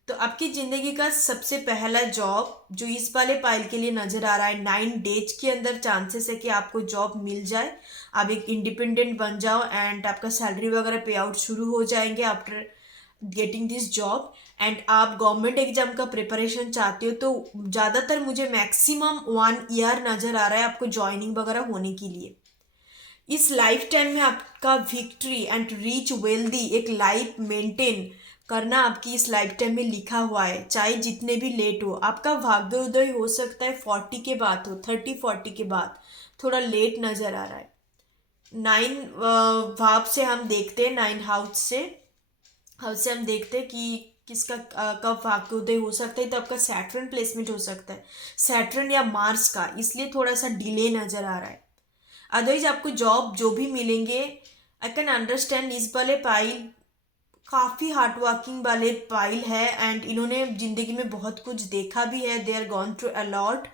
तो आपकी ज़िंदगी का सबसे पहला जॉब जो इस वाले पाइल के लिए नज़र आ रहा है, 9 डेज के अंदर चांसेस है कि आपको जॉब मिल जाए, आप एक इंडिपेंडेंट बन जाओ एंड आपका सैलरी वगैरह पे आउट शुरू हो जाएंगे after getting this job. And आप गवर्नमेंट एग्जाम का प्रिपरेशन चाहते हो तो ज़्यादातर मुझे मैक्सिमम 1 ईयर नज़र आ रहा है आपको ज्वाइनिंग वगैरह होने के लिए। इस लाइफ टाइम में आपका विक्ट्री एंड रीच वेल्दी एक लाइफ मेंटेन करना आपकी इस लाइफ टाइम में लिखा हुआ है, चाहे जितने भी लेट हो। आपका भाग्योदय हो सकता है 40 के बाद हो, 30-40 के बाद, थोड़ा लेट नज़र आ रहा है। 9 भाव से हम देखते हैं, 9 हाउस से हम देखते हैं कि किसका कब भाग्योदय हो सकता है। तो आपका सैटर्न प्लेसमेंट हो सकता है, सैटर्न या मार्स का, इसलिए थोड़ा सा डिले नज़र आ रहा है। अदरवाइज आपको जॉब जो भी मिलेंगे, आई कैन अंडरस्टैंड इस वाले पाइल काफ़ी हार्ड वर्किंग वाले पाइल है एंड इन्होंने ज़िंदगी में बहुत कुछ देखा भी है, they are gone through a lot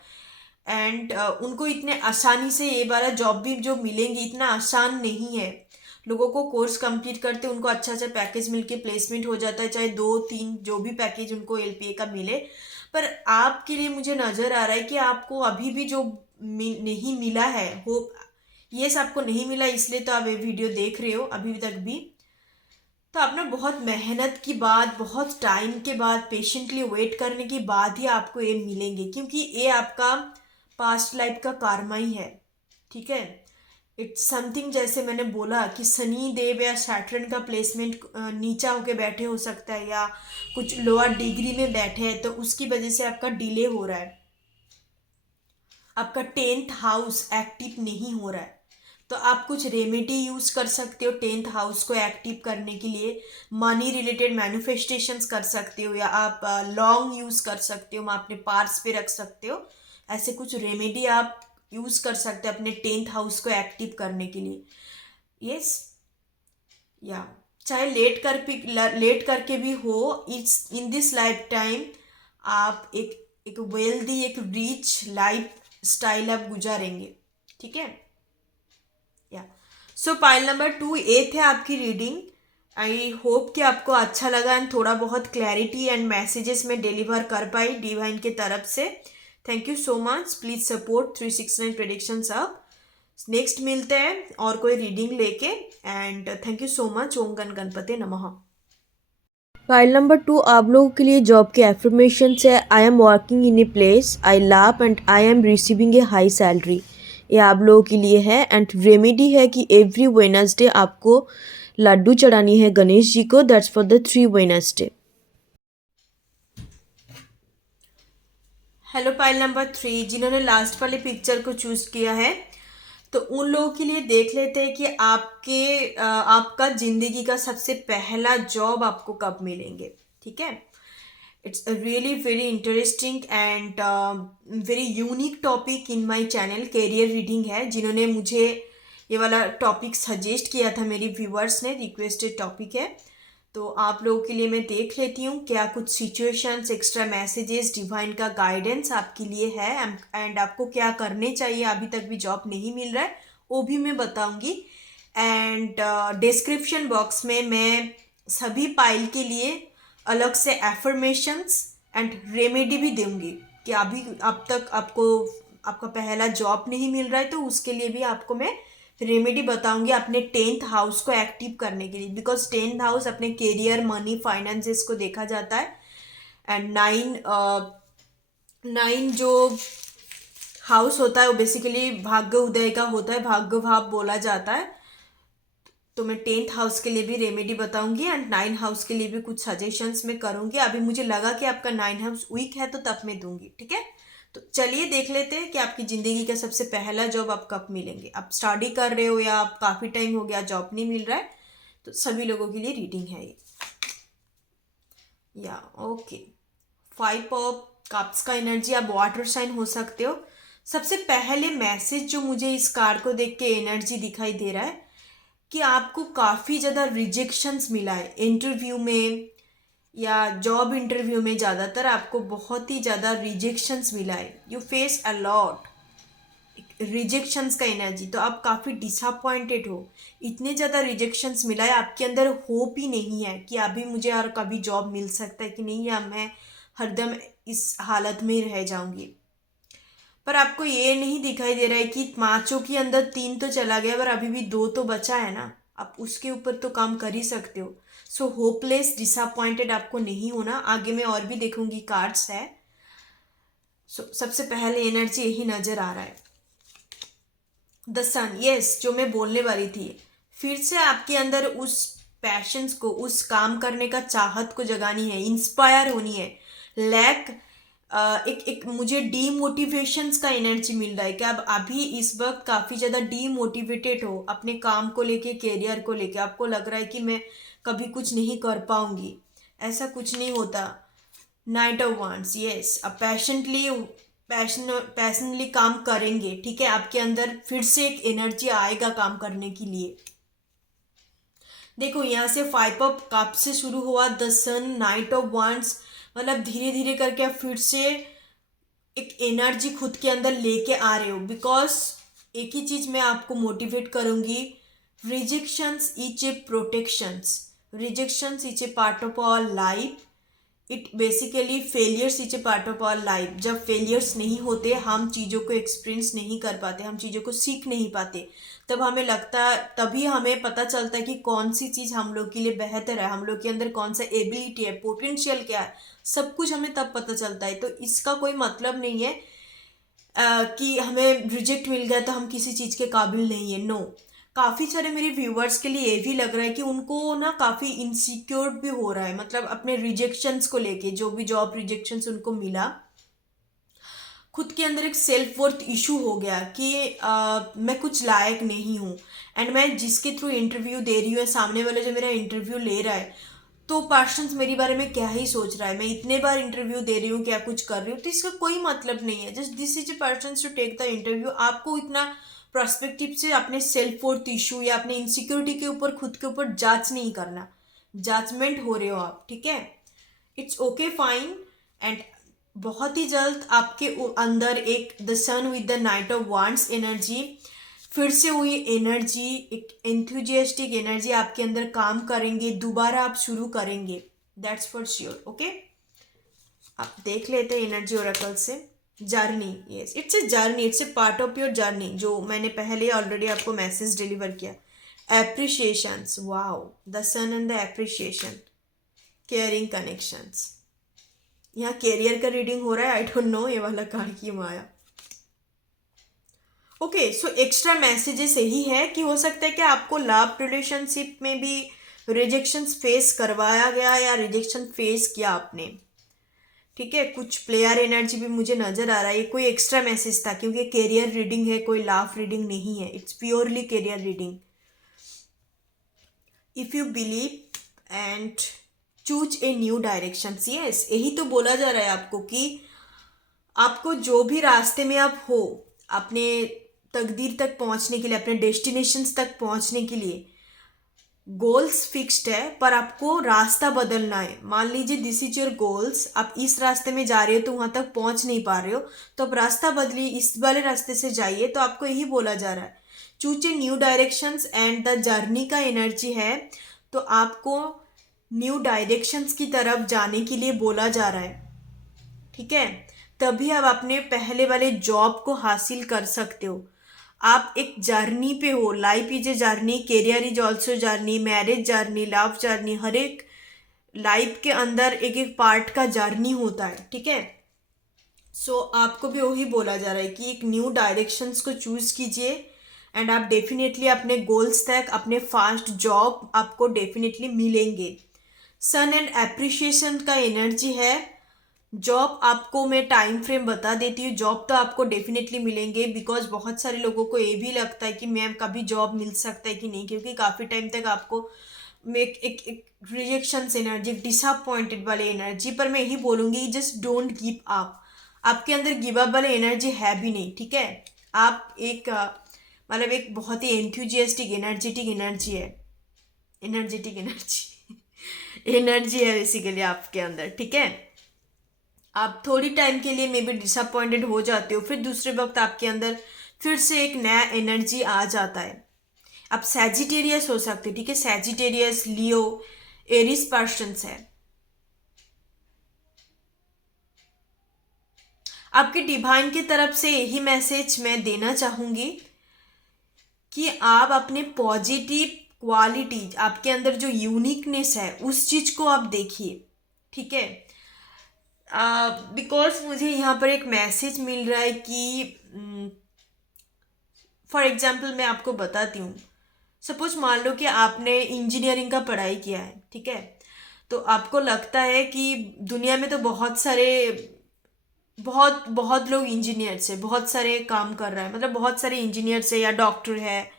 and उनको इतने आसानी से ये वाला जॉब भी जो मिलेंगी इतना आसान नहीं है। लोगों को कोर्स कंप्लीट करते उनको अच्छा अच्छा पैकेज मिलके प्लेसमेंट हो जाता है, चाहे 2-3 जो भी पैकेज उनको एलपीए का मिले। पर आपके लिए मुझे नज़र आ रहा है कि आपको अभी भी जो नहीं मिला है, होप ये आपको नहीं मिला, इसलिए तो आप ये वीडियो देख रहे हो अभी तक भी। तो आपने बहुत मेहनत के बाद, बहुत टाइम के बाद, पेशेंटली वेट करने के बाद ही आपको ये मिलेंगे, क्योंकि ये आपका पास्ट लाइफ का कार्मा ही है। ठीक है, इट्स समथिंग जैसे मैंने बोला कि शनि देव या सैटर्न का प्लेसमेंट नीचा होके बैठे हो सकता है या कुछ लोअर डिग्री में बैठे हैं, तो उसकी वजह से आपका डिले हो रहा है। आपका 10th हाउस एक्टिव नहीं हो रहा है, तो आप कुछ रेमेडी यूज़ कर सकते हो 10th हाउस को एक्टिव करने के लिए। मनी रिलेटेड मैनिफेस्टेशंस कर सकते हो या आप लॉन्ग यूज़ कर सकते हो, अपने पार्स पे रख सकते हो। ऐसे कुछ रेमेडी आप यूज़ कर सकते हो अपने 10th हाउस को एक्टिव करने के लिए। यस, या चाहे लेट करके भी हो, it's in this lifetime आप एक वेल्दी, एक रिच लाइफ स्टाइल आप गुजारेंगे। ठीक है, या सो पाइल नंबर 2 ये थे आपकी रीडिंग। आई होप कि आपको अच्छा लगा एंड थोड़ा बहुत क्लैरिटी एंड मैसेजेस में डिलीवर कर पाई डिवाइन के तरफ से। Thank you so much, please support 369 predictions अब। नेक्स्ट मिलते हैं और कोई रीडिंग लेके and thank you so much. ओम गण गणपते नमः। फाइल नंबर 2 आप लोगों के लिए जॉब के एफर्मेशन है। I am working in a place I love and I am receiving A high salary, ये आप लोगों के लिए है। एंड रेमेडी है कि एवरी वेडनेसडे आपको लड्डू चढ़ानी है गणेश जी को, that's for the 3 Wednesday. Hello pile number 3, जिन्होंने लास्ट वाले पिक्चर को चूज किया है, तो उन लोगों के लिए देख लेते हैं कि आपका जिंदगी का सबसे पहला जॉब आपको कब मिलेंगे। ठीक है, it's a really very interesting and very unique topic in my channel. Career reading है, जिन्होंने मुझे ये वाला टॉपिक सजेस्ट किया था, मेरी व्यूअर्स ने रिक्वेस्टेड टॉपिक है। तो आप लोगों के लिए मैं देख लेती हूँ क्या कुछ सिचुएशंस, एक्स्ट्रा मैसेजेस, डिवाइन का गाइडेंस आपके लिए है एंड आपको क्या करने चाहिए। अभी तक भी जॉब नहीं मिल रहा है वो भी मैं बताऊँगी एंड डिस्क्रिप्शन बॉक्स में मैं सभी पाइल के लिए अलग से एफर्मेशंस एंड रेमेडी भी दूंगी कि अभी अब तक आपका पहला जॉब नहीं मिल रहा है तो उसके लिए भी आपको मैं रेमेडी बताऊंगी अपने 10th हाउस को एक्टिव करने के लिए, बिकॉज 10th हाउस अपने कैरियर, मनी, फाइनेंसेस को देखा जाता है एंड 9 जो हाउस होता है वो बेसिकली भाग्य उदय का होता है, भाग्य भाव बोला जाता है। तो मैं 10th हाउस के लिए भी रेमेडी बताऊंगी एंड 9 हाउस के लिए भी कुछ सजेशंस मैं करूंगी। अभी मुझे लगा कि आपका 9 हाउस वीक है तो तब मैं दूंगी। ठीक है, तो चलिए देख लेते हैं कि आपकी ज़िंदगी का सबसे पहला जॉब आप कब मिलेंगे। आप स्टडी कर रहे हो या आप काफ़ी टाइम हो गया जॉब नहीं मिल रहा है, तो सभी लोगों के लिए रीडिंग है ये। या ओके, 5 ऑफ कप्स का एनर्जी, आप वाटर साइन हो सकते हो। सबसे पहले मैसेज जो मुझे इस कार्ड को देख के एनर्जी दिखाई दे रहा है कि आपको काफ़ी ज़्यादा रिजेक्शंस मिला है इंटरव्यू में या जॉब इंटरव्यू में। ज़्यादातर आपको बहुत ही ज़्यादा रिजेक्शंस मिला है, you face a lot. Rejections का एनर्जी, तो आप काफ़ी डिसअपॉइंटेड हो, इतने ज़्यादा रिजेक्शंस मिला है, आपके अंदर होप ही नहीं है कि अभी मुझे और कभी जॉब मिल सकता है कि नहीं, या मैं हरदम इस हालत में ही रह जाऊंगी। पर आपको ये नहीं दिखाई दे रहा है कि पांचों के अंदर तीन तो चला गया, पर अभी भी दो तो बचा है ना, आप उसके ऊपर तो काम कर ही सकते हो। सो होपलेस डिसअपॉइंटेड आपको नहीं होना। आगे मैं और भी देखूंगी कार्ड्स है। सबसे पहले एनर्जी यही नजर आ रहा है, द सन। यस, जो मैं बोलने वाली थी, फिर से आपके अंदर उस पैशंस को, उस काम करने का चाहत को जगानी है, इंस्पायर होनी है। लैक एक मुझे डीमोटिवेशंस का एनर्जी मिल रहा है कि आप अभी इस वक्त काफ़ी ज़्यादा डीमोटिवेटेड हो अपने काम को लेके, कैरियर को लेके। आपको लग रहा है कि मैं कभी कुछ नहीं कर पाऊंगी। ऐसा कुछ नहीं होता। नाइट ऑफ वांड्स, यस, अब पैशनली काम करेंगे, ठीक है। आपके अंदर फिर से एक एनर्जी आएगा काम करने के लिए। देखो यहाँ से 5 ऑफ कप से शुरू हुआ, the sun, knight of wands, मतलब धीरे धीरे करके आप फिर से एक एनर्जी खुद के अंदर लेके आ रहे हो। बिकॉज एक ही चीज मैं आपको मोटिवेट करूंगी, rejections is a protections, rejections is a part of our life, it basically failures is a part of our life. जब फेलियर्स नहीं होते, हम चीज़ों को एक्सपीरियंस नहीं कर पाते, हम चीज़ों को सीख नहीं पाते, तब हमें लगता है, तभी हमें पता चलता है कि कौन सी चीज़ हम लोग के लिए बेहतर है, हम लोग के अंदर कौन सा एबिलिटी है, पोटेंशियल क्या है, सब कुछ हमें तब पता चलता है। तो इसका कोई मतलब नहीं है कि हमें रिजेक्ट मिल गया तो हम किसी चीज़ के काबिल नहीं है। नो, काफ़ी सारे मेरे व्यूवर्स के लिए ये भी लग रहा है कि उनको ना काफ़ी इनसिक्योर भी हो रहा है, मतलब अपने रिजेक्शंस को लेके, जो भी जॉब रिजेक्शंस उनको मिला, खुद के अंदर एक सेल्फ वर्थ इशू हो गया कि मैं कुछ लायक नहीं हूँ। एंड मैं जिसके थ्रू इंटरव्यू दे रही हूँ, सामने वाले जो मेरा इंटरव्यू ले रहा है, तो पर्सन्स मेरे बारे में क्या ही सोच रहा है, मैं इतने बार इंटरव्यू दे रही हूँ, क्या कुछ कर रही हूँ, तो इसका कोई मतलब नहीं है। Just this is a person to take the interview. आपको इतना पर्सपेक्टिव से अपने सेल्फ वर्थ इशू या अपने इनसिक्योरिटी के ऊपर, खुद के ऊपर जांच नहीं करना, जाजमेंट हो रहे हो आप, ठीक है। It's okay, fine. एंड बहुत ही जल्द आपके अंदर एक the sun with the night of wands energy, फिर से हुई एनर्जी, एक एंथुजियास्टिक एनर्जी आपके अंदर काम करेंगे, दोबारा आप शुरू करेंगे, दैट्स फॉर श्योर। ओके, आप देख लेते हैं एनर्जी ओरेकल से। Journey, yes, it's a journey, it's a part of your journey, जो मैंने पहले ऑलरेडी आपको मैसेज डिलीवर किया। Appreciations, wow, the sun and the appreciation, caring connections. यहाँ कैरियर का रीडिंग हो रहा है, आई डोंट नो ये वाला कार्ड क्यों आया। ओके, सो एक्स्ट्रा मैसेजेस यही है कि हो सकता है कि आपको लव रिलेशनशिप में भी रिजेक्शंस फेस करवाया गया या रिजेक्शन फेस किया आपने, ठीक है। कुछ प्लेयर एनर्जी भी मुझे नजर आ रहा है, ये कोई एक्स्ट्रा मैसेज था, क्योंकि कैरियर रीडिंग है, कोई लव रीडिंग नहीं है, it's purely career reading. If you believe and choose a new direction, yes, यही तो बोला जा रहा है आपको कि आपको जो भी रास्ते में आप हो, अपने तकदीर तक पहुंचने के लिए, अपने डेस्टिनेशंस तक पहुंचने के लिए गोल्स फिक्स्ड है, पर आपको रास्ता बदलना है। मान लीजिए दिस इज योर गोल्स, आप इस रास्ते में जा रहे हो तो वहां तक पहुंच नहीं पा रहे हो, तो आप रास्ता बदलिए, इस वाले रास्ते से जाइए। तो आपको यही बोला जा रहा है, choose a new directions and the journey का एनर्जी है, तो आपको न्यू डायरेक्शंस की तरफ जाने के लिए बोला जा रहा है, ठीक है। तभी आप अपने पहले वाले जॉब को हासिल कर सकते हो। आप एक जर्नी पे हो, life is a journey, career is also journey, marriage journey, love journey, हर एक लाइफ के अंदर एक एक पार्ट का जर्नी होता है, ठीक है। सो आपको भी वही बोला जा रहा है कि एक न्यू डायरेक्शंस को चूज कीजिए, एंड आप डेफिनेटली अपने गोल्स तक, अपने फास्ट जॉब आपको डेफिनेटली मिलेंगे। सन एंड एप्रिशिएशन का एनर्जी है। जॉब आपको मैं टाइम फ्रेम बता देती हूँ, जॉब तो आपको डेफिनेटली मिलेंगे, बिकॉज बहुत सारे लोगों को ये भी लगता है कि मैम कभी जॉब मिल सकता है कि नहीं, क्योंकि काफ़ी टाइम तक आपको एक रिजेक्शन एनर्जी, डिसअपॉइंटेड वाली एनर्जी। पर मैं यही बोलूँगी, जस्ट डोंट गिव अप। आपके अंदर गिव अप वाली एनर्जी है भी नहीं, ठीक है। आप एक मतलब एक बहुत ही एंथुजियास्टिक एनर्जेटिक एनर्जी है, एनर्जेटिक एनर्जी एनर्जी है बेसिकली आपके अंदर, ठीक है। आप थोड़ी टाइम के लिए मे बी डिसअपॉइंटेड हो जाते हो, फिर दूसरे वक्त आपके अंदर फिर से एक नया एनर्जी आ जाता है। आप सैजिटेरियस हो सकते, ठीक है, सैजिटेरियस, लियो, एरिस पर्सन्स है। आपके डिवाइन की तरफ से यही मैसेज मैं देना चाहूंगी कि आप अपने पॉजिटिव क्वालिटीज, आपके अंदर जो यूनिकनेस है उस चीज को आप देखिए, ठीक है। बिकॉज मुझे यहाँ पर एक मैसेज मिल रहा है कि फॉर एग्जाम्पल मैं आपको बताती हूँ। सपोज मान लो कि आपने इंजीनियरिंग का पढ़ाई किया है, ठीक है, तो आपको लगता है कि दुनिया में तो बहुत बहुत लोग इंजीनियर्स है, बहुत सारे काम कर रहे हैं, मतलब बहुत सारे इंजीनियर्स है या डॉक्टर है।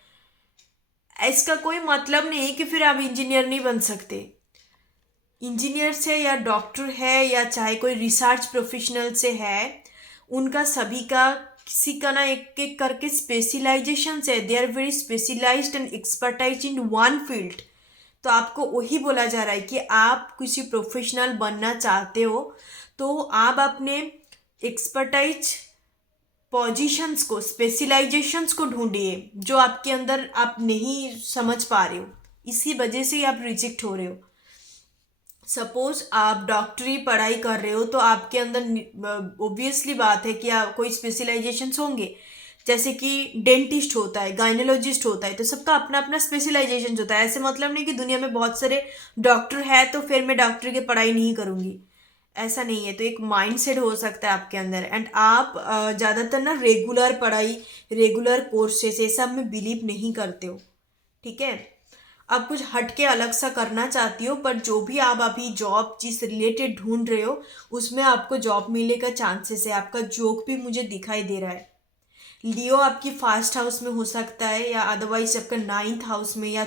इसका कोई मतलब नहीं कि फिर आप इंजीनियर नहीं बन सकते। इंजीनियर से या डॉक्टर है या चाहे कोई रिसर्च प्रोफेशनल से है, उनका सभी का किसी का ना एक एक करके स्पेशलाइजेशन है। They are very specialized and expertise in one field. तो आपको वही बोला जा रहा है कि आप किसी प्रोफेशनल बनना चाहते हो तो आप अपने एक्सपर्टाइज पोजीशंस को, स्पेशलाइजेशंस को ढूंढिए जो आपके अंदर आप नहीं समझ पा रहे हो, इसी वजह से ही आप रिजेक्ट हो रहे हो। सपोज आप डॉक्टरी पढ़ाई कर रहे हो तो आपके अंदर ऑब्वियसली बात है कि आप कोई स्पेशलाइजेशंस होंगे, जैसे कि डेंटिस्ट होता है, गाइनोलॉजिस्ट होता है, तो सबका अपना अपना स्पेशलाइजेशन होता है। ऐसे मतलब नहीं कि दुनिया में बहुत सारे डॉक्टर है तो फिर मैं डॉक्टरी की पढ़ाई नहीं करूँगी, ऐसा नहीं है। तो एक माइंडसेट हो सकता है आपके अंदर। एंड आप ज़्यादातर ना रेगुलर पढ़ाई, रेगुलर कोर्सेस ये सब में बिलीव नहीं करते हो, ठीक है। आप कुछ हटके अलग सा करना चाहती हो, पर जो भी आप अभी जॉब जिस रिलेटेड ढूंढ रहे हो उसमें आपको जॉब मिलने का चांसेस है। आपका जोक भी मुझे दिखाई दे रहा है। लियो आपकी फर्स्ट हाउस में हो सकता है या अदरवाइज आपका 9th हाउस में या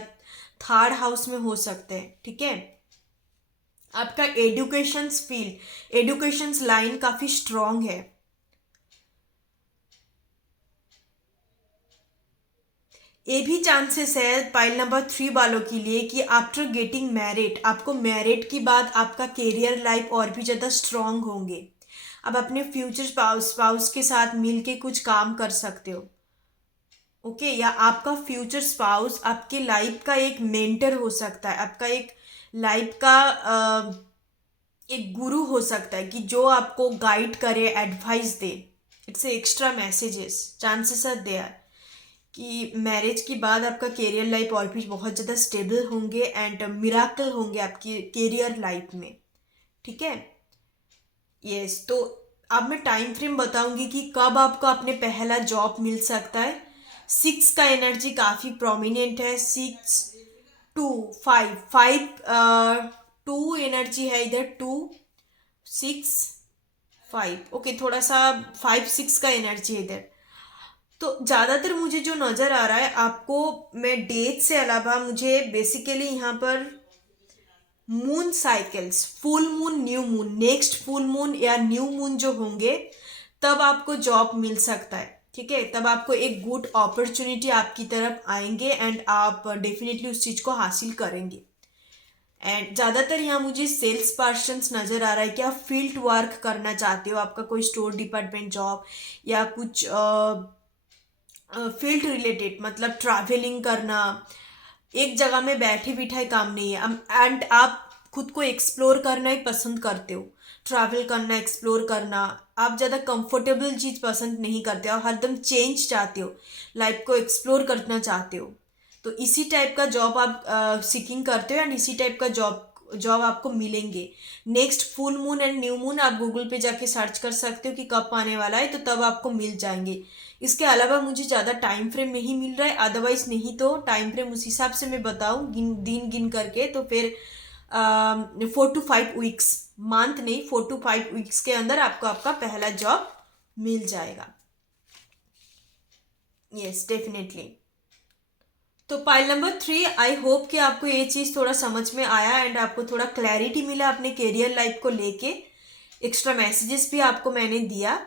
3rd हाउस में हो सकता है, ठीक है। आपका एडुकेशन फील्ड, एडुकेशन लाइन काफी स्ट्रांग है। ये भी चांसेस है पाइल नंबर 3 वालों के लिए कि आफ्टर गेटिंग मैरिड, आपको मैरिड के बाद आपका कैरियर लाइफ और भी ज़्यादा स्ट्रांग होंगे। आप अपने फ्यूचर स्पाउस के साथ मिलके कुछ काम कर सकते हो, ओके। या आपका फ्यूचर स्पाउस आपके लाइफ का एक मेंटर हो सकता है, आपका एक लाइफ का एक गुरु हो सकता है कि जो आपको गाइड करे, एडवाइस दे। It's extra messages, chances are there कि मैरिज के बाद आपका कैरियर लाइफ और भी बहुत ज़्यादा स्टेबल होंगे एंड मिराकल होंगे आपकी कैरियर लाइफ में, ठीक है। यस, तो अब मैं टाइम फ्रेम बताऊंगी कि कब आपको अपने पहला जॉब मिल सकता है। 6 का एनर्जी काफ़ी प्रोमिनेंट है। 6, 2, 5, 5, 2 एनर्जी है इधर, 2, 6, 5, ओके, थोड़ा सा 5, 6 का एनर्जी है इधर। तो ज़्यादातर मुझे जो नज़र आ रहा है आपको, मैं डेट से अलावा मुझे बेसिकली यहाँ पर moon cycles, full moon, new moon, next full moon या न्यू मून जो होंगे तब आपको जॉब मिल सकता है, ठीक है। तब आपको एक गुड अपॉर्चुनिटी आपकी तरफ आएंगे एंड आप डेफिनेटली उस चीज़ को हासिल करेंगे। एंड ज़्यादातर यहाँ मुझे सेल्स पर्सन्स नज़र आ रहा है कि आप फील्ड वर्क करना चाहते हो, आपका कोई स्टोर डिपार्टमेंट जॉब या कुछ फील्ड रिलेटेड, मतलब ट्रैवलिंग करना, एक जगह में बैठे बिठाए काम नहीं है। एंड आप खुद को एक्सप्लोर करना ही पसंद करते हो, ट्रैवल करना, एक्सप्लोर करना। आप ज़्यादा कंफर्टेबल चीज़ पसंद नहीं करते हो, हरदम चेंज चाहते हो, लाइफ को एक्सप्लोर करना चाहते हो। तो इसी टाइप का जॉब आप सीकिंग करते हो एंड इसी टाइप का जॉब आपको मिलेंगे। Next full moon and new moon आप गूगल पे जाके सर्च कर सकते हो कि कब आने वाला है, तो तब आपको मिल जाएंगे। इसके अलावा मुझे ज़्यादा टाइम फ्रेम नहीं मिल रहा है, अदरवाइज नहीं तो टाइम फ्रेम उस हिसाब से मैं बताऊँ दिन गिन करके, तो फिर 4 to 5 वीक्स, मंथ नहीं, 4 to 5 वीक्स के अंदर आपको आपका पहला जॉब मिल जाएगा। Yes, definitely. तो पाइल नंबर 3, आई होप कि आपको ये चीज़ थोड़ा समझ में आया एंड आपको थोड़ा क्लैरिटी मिला अपने कैरियर लाइफ को लेके। एक्स्ट्रा मैसेजेस भी आपको मैंने दिया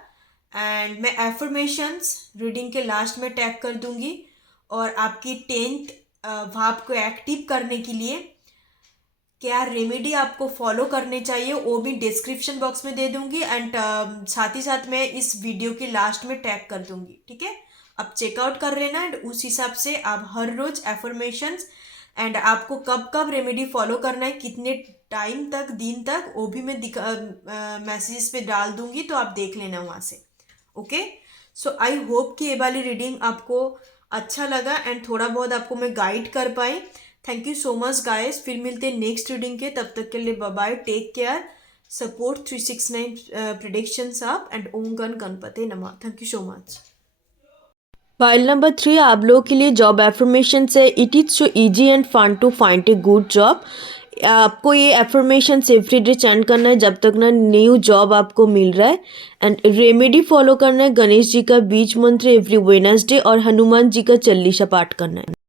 एंड मैं एफर्मेशंस रीडिंग के लास्ट में टैग कर दूंगी। और आपकी 10th भाव को एक्टिव करने के लिए क्या रेमेडी आपको फॉलो करने चाहिए वो भी डिस्क्रिप्शन बॉक्स में दे दूंगी एंड साथ ही साथ मैं इस वीडियो के लास्ट में टैग कर दूंगी, ठीक है। आप चेकआउट कर लेना एंड उस हिसाब से आप हर रोज एफर्मेशंस एंड आपको कब कब रेमेडी फॉलो करना है, कितने टाइम तक, दिन तक, वो भी मैं मैसेजेस पे डाल दूंगी, तो आप देख लेना वहाँ से। ओके, सो आई होप कि ये वाली रीडिंग आपको अच्छा लगा एंड थोड़ा बहुत आपको मैं गाइड कर पाई। Thank you so much guys, फिर मिलते हैं नेक्स्ट रीडिंग के, तब तक के लिए bye bye, take care, support 369 predictions आप एंड ओम गण गणपते नमः। Thank you so much. File number 3 आप लोगों के लिए जॉब एफर्मेशन है। It is so easy and fun to find a good job. आपको ये एफर्मेशन एवरी डे चैंट करना है जब तक ना न्यू जॉब आपको मिल रहा है। एंड रेमेडी फॉलो करना है, गणेश जी का बीज मंत्र एवरी वेडनेसडे और हनुमान जी का चालीसा पाठ करना है।